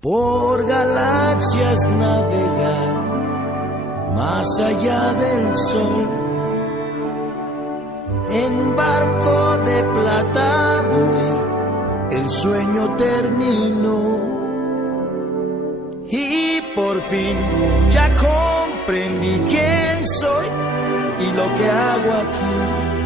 por galaxias navegar, más allá del sol. En barco de plata voy, el sueño terminó. Y por fin ya comprendí quién soy y lo que hago aquí.